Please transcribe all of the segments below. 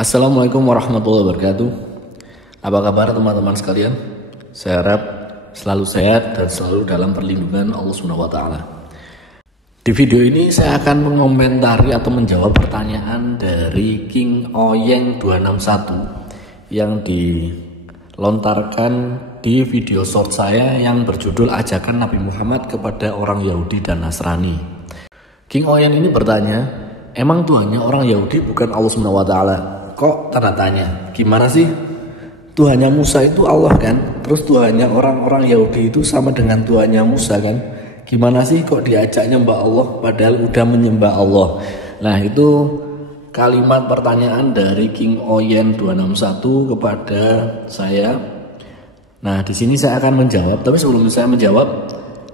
Assalamualaikum warahmatullahi wabarakatuh. Apa kabar teman-teman sekalian? Saya harap selalu sehat dan selalu dalam perlindungan Allah Subhanahu wa taala. Di video ini saya akan mengomentari atau menjawab pertanyaan dari King Oyeng 261 yang dilontarkan di video short saya yang berjudul Ajakan Nabi Muhammad kepada orang Yahudi dan Nasrani. King Oyeng ini bertanya, emang Tuhannya orang Yahudi bukan Allah Subhanahu wa taala? Kok tanda tanya? Gimana sih? Tuhannya Musa itu Allah kan? Terus Tuhannya orang-orang Yahudi itu sama dengan Tuhannya Musa kan? Gimana sih kok diajak nyembah Allah padahal udah menyembah Allah? Nah, itu kalimat pertanyaan dari King Oyen 261 kepada saya. Nah, di sini saya akan menjawab, tapi sebelum saya menjawab,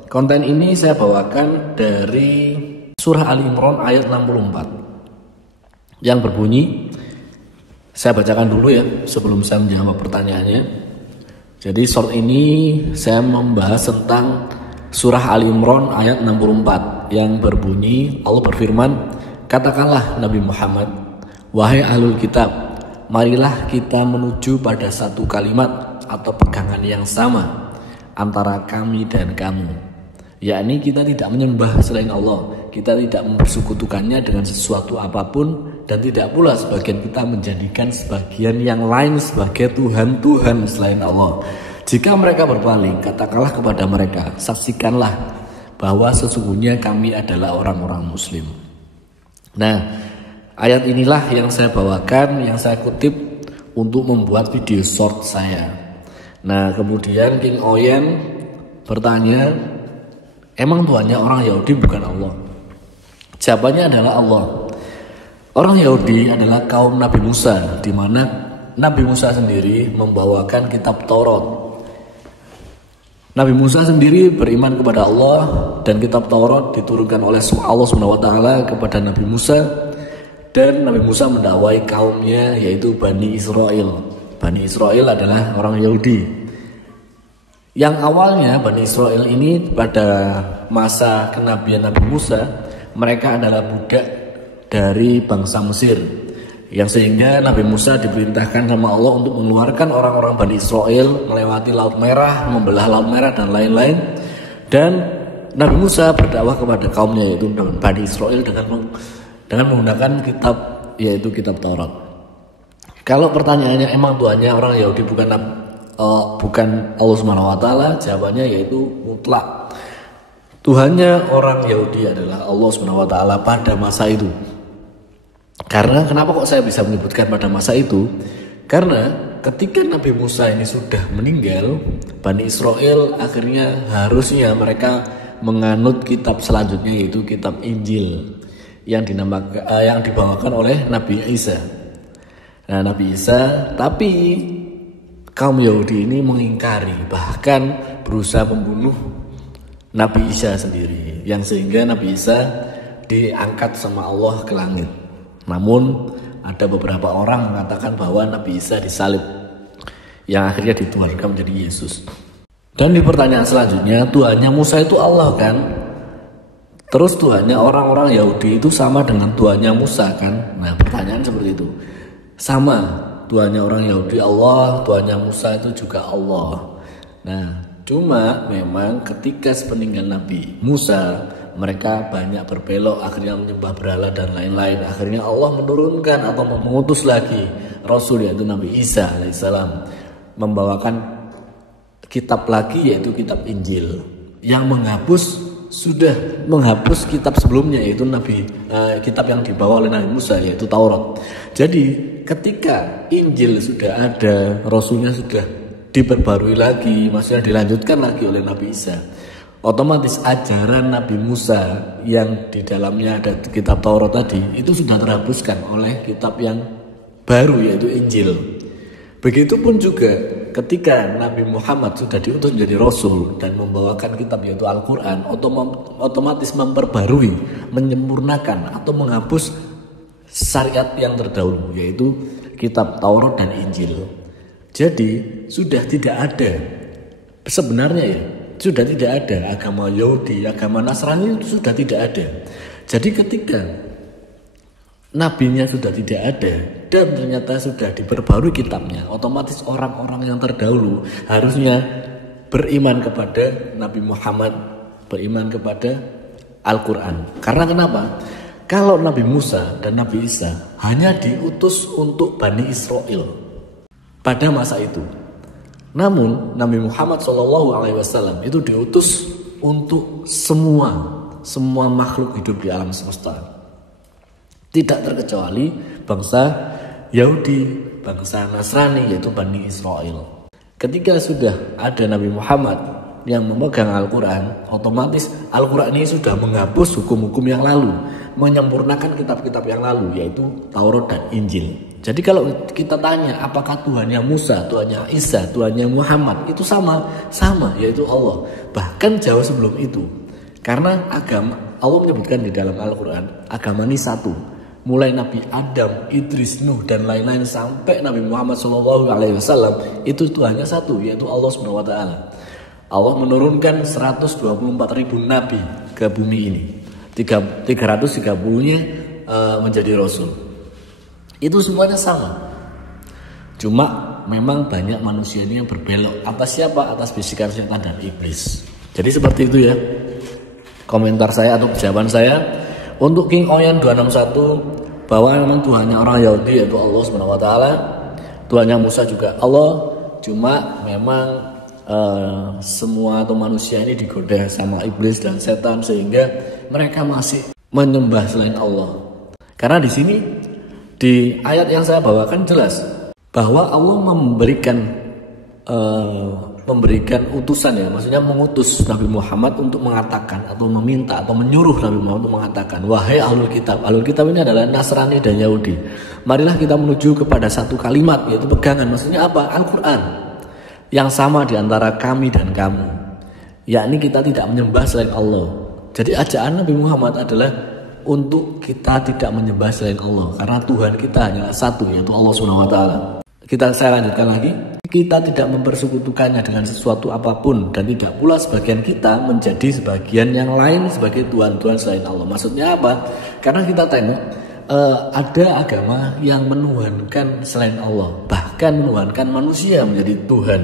konten ini saya bawakan dari surah Ali Imran ayat 64 yang berbunyi, saya bacakan dulu ya sebelum saya menjawab pertanyaannya. Jadi short ini saya membahas tentang surah Ali Imran ayat 64 yang berbunyi, Allah berfirman, katakanlah Nabi Muhammad, wahai ahlul kitab, marilah kita menuju pada satu kalimat atau pegangan yang sama antara kami dan kamu, yakni kita tidak menyembah selain Allah, kita tidak mempersekutukannya dengan sesuatu apapun, dan tidak pula sebagian kita menjadikan sebagian yang lain sebagai Tuhan-Tuhan selain Allah. Jika mereka berpaling, katakanlah kepada mereka, saksikanlah bahwa sesungguhnya kami adalah orang-orang muslim. Nah, ayat inilah yang saya bawakan, yang saya kutip untuk membuat video short saya. Nah, kemudian King Oyen bertanya, emang Tuhannya orang Yahudi bukan Allah? Jawabannya adalah Allah. Orang Yahudi adalah kaum Nabi Musa, di mana Nabi Musa sendiri membawakan kitab Taurat. Nabi Musa sendiri beriman kepada Allah dan kitab Taurat diturunkan oleh Allah Subhanahu wa taala kepada Nabi Musa, dan Nabi Musa mendakwai kaumnya yaitu Bani Israel. Bani Israel adalah orang Yahudi. Yang awalnya Bani Israel ini pada masa kenabian Nabi Musa, mereka adalah budak dari bangsa Mesir, yang sehingga Nabi Musa diperintahkan sama Allah untuk mengeluarkan orang-orang Bani Israel melewati Laut Merah, membelah Laut Merah dan lain-lain. Dan Nabi Musa berdakwah kepada kaumnya yaitu Bani Israel dengan menggunakan kitab yaitu kitab Taurat. Kalau pertanyaannya emang Tuhannya orang Yahudi bukan Allah Subhanahu wa taala, jawabannya yaitu mutlak. Tuhannya orang Yahudi adalah Allah Subhanahu wa taala pada masa itu. Karena kenapa kok saya bisa menyebutkan pada masa itu? Karena ketika Nabi Musa ini sudah meninggal, Bani Israel akhirnya harusnya mereka menganut kitab selanjutnya yaitu kitab Injil yang dibawakan oleh Nabi Isa. Nah, Nabi Isa, tapi kaum Yahudi ini mengingkari, bahkan berusaha membunuh Nabi Isa sendiri, yang sehingga Nabi Isa diangkat sama Allah ke langit. Namun ada beberapa orang mengatakan bahwa Nabi Isa disalib, yang akhirnya ditularkan menjadi Yesus. Dan di pertanyaan selanjutnya, Tuhannya Musa itu Allah kan? Terus Tuhannya orang-orang Yahudi itu sama dengan Tuhannya Musa kan? Nah, pertanyaan seperti itu. Sama, Tuhannya orang Yahudi Allah, Tuhannya Musa itu juga Allah. Nah, cuma memang ketika sepeninggal Nabi Musa, mereka banyak berbelok, akhirnya menyembah berhala dan lain-lain. Akhirnya Allah menurunkan atau mengutus lagi Rasul yaitu Nabi Isa alaihissalam, membawakan kitab lagi yaitu kitab Injil, yang sudah menghapus kitab sebelumnya yaitu kitab yang dibawa oleh Nabi Musa yaitu Taurat. Jadi ketika Injil sudah ada, Rasulnya sudah diperbarui lagi, maksudnya dilanjutkan lagi oleh Nabi Isa, otomatis ajaran Nabi Musa yang di dalamnya ada kitab Taurat tadi itu sudah terhapuskan oleh kitab yang baru yaitu Injil. Begitupun juga ketika Nabi Muhammad sudah diutus menjadi Rasul dan membawakan kitab yaitu Al-Quran, otomatis memperbarui, menyempurnakan atau menghapus syariat yang terdahulu yaitu kitab Taurat dan Injil. Jadi sudah tidak ada, sebenarnya ya, sudah tidak ada agama Yahudi, agama Nasrani itu sudah tidak ada. Jadi ketika nabinya sudah tidak ada dan ternyata sudah diperbarui kitabnya, otomatis orang-orang yang terdahulu harusnya beriman kepada Nabi Muhammad, beriman kepada Al-Quran. Karena kenapa? Kalau Nabi Musa dan Nabi Isa hanya diutus untuk Bani Israel pada masa itu. Namun Nabi Muhammad SAW itu diutus untuk semua makhluk hidup di alam semesta. Tidak terkecuali bangsa Yahudi, bangsa Nasrani, yaitu Bani Israel. Ketika sudah ada Nabi Muhammad yang memegang Al-Quran, otomatis Al-Quran ini sudah menghapus hukum-hukum yang lalu, menyempurnakan kitab-kitab yang lalu, yaitu Taurat dan Injil. Jadi kalau kita tanya apakah Tuhannya Musa, Tuhannya Isa, Tuhannya Muhammad, itu sama, yaitu Allah. Bahkan jauh sebelum itu. Karena agama, Allah menyebutkan di dalam Al-Quran, agama ini satu. Mulai Nabi Adam, Idris, Nuh, dan lain-lain sampai Nabi Muhammad SAW, itu Tuhannya satu, yaitu Allah SWT. Allah menurunkan 124.000 nabi ke bumi ini. 330-nya menjadi rasul. Itu semuanya sama. Cuma memang banyak manusia ini yang berbelok. Atas siapa? Atas bisikan setan dan iblis. Jadi seperti itu ya komentar saya atau jawaban saya untuk King Oyan 261, bahwa memang Tuhannya orang Yahudi yaitu Allah SWT. Tuhannya Musa juga Allah. Cuma memang semua atau manusia ini digoda sama iblis dan setan sehingga mereka masih menyembah selain Allah. Karena di sini di ayat yang saya bawakan jelas bahwa Allah memberikan utusan ya, maksudnya mengutus Nabi Muhammad untuk mengatakan atau meminta atau menyuruh Nabi Muhammad untuk mengatakan, wahai ahlul kitab. Ahlul kitab ini adalah Nasrani dan Yahudi. Marilah kita menuju kepada satu kalimat, yaitu pegangan. Maksudnya apa? Al-Quran yang sama di antara kami dan kamu, yakni kita tidak menyembah selain Allah. Jadi ajakan Nabi Muhammad adalah untuk kita tidak menyembah selain Allah, karena Tuhan kita hanya satu, yaitu Allah SWT. Saya lanjutkan lagi. Kita tidak mempersekutukannya dengan sesuatu apapun, dan tidak pula sebagian kita menjadi sebagian yang lain sebagai Tuhan-Tuhan selain Allah. Maksudnya apa? Karena kita tengok ada agama yang menuhankan selain Allah, bahkan menuhankan manusia menjadi Tuhan.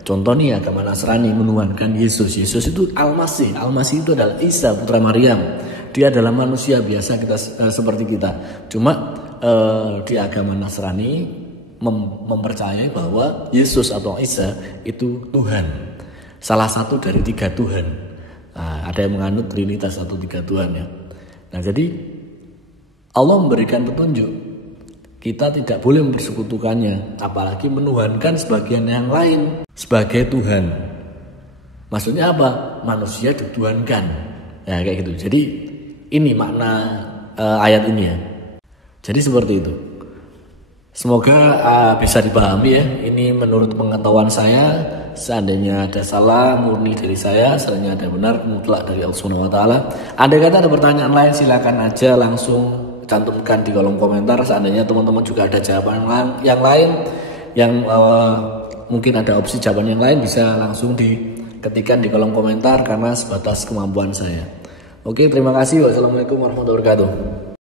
Contoh nih agama Nasrani menuhankan Yesus. Yesus itu Al-Masih. Al-Masih itu adalah Isa putra Maryam. Dia adalah manusia biasa kita seperti kita. Cuma di agama Nasrani mempercayai bahwa Yesus atau Isa itu Tuhan, salah satu dari 3 Tuhan. Nah, ada yang menganut Trinitas atau 3 Tuhan ya. Nah, jadi Allah memberikan petunjuk, kita tidak boleh mempersekutukannya, apalagi menuhankan sebagian yang lain sebagai Tuhan. Maksudnya apa? Manusia dituhankan. Ya kayak gitu. Jadi ini makna ayat ini ya. Jadi seperti itu. Semoga bisa dipahami ya. Ini menurut pengetahuan saya. Seandainya ada salah murni dari saya, seandainya ada benar mutlak dari Allah SWT. Andai kata ada pertanyaan lain, silakan aja langsung cantumkan di kolom komentar. Seandainya teman-teman juga ada jawaban yang lain yang mungkin ada opsi jawaban yang lain, bisa langsung diketikkan di kolom komentar karena sebatas kemampuan saya. Oke, terima kasih. Wassalamualaikum warahmatullahi wabarakatuh.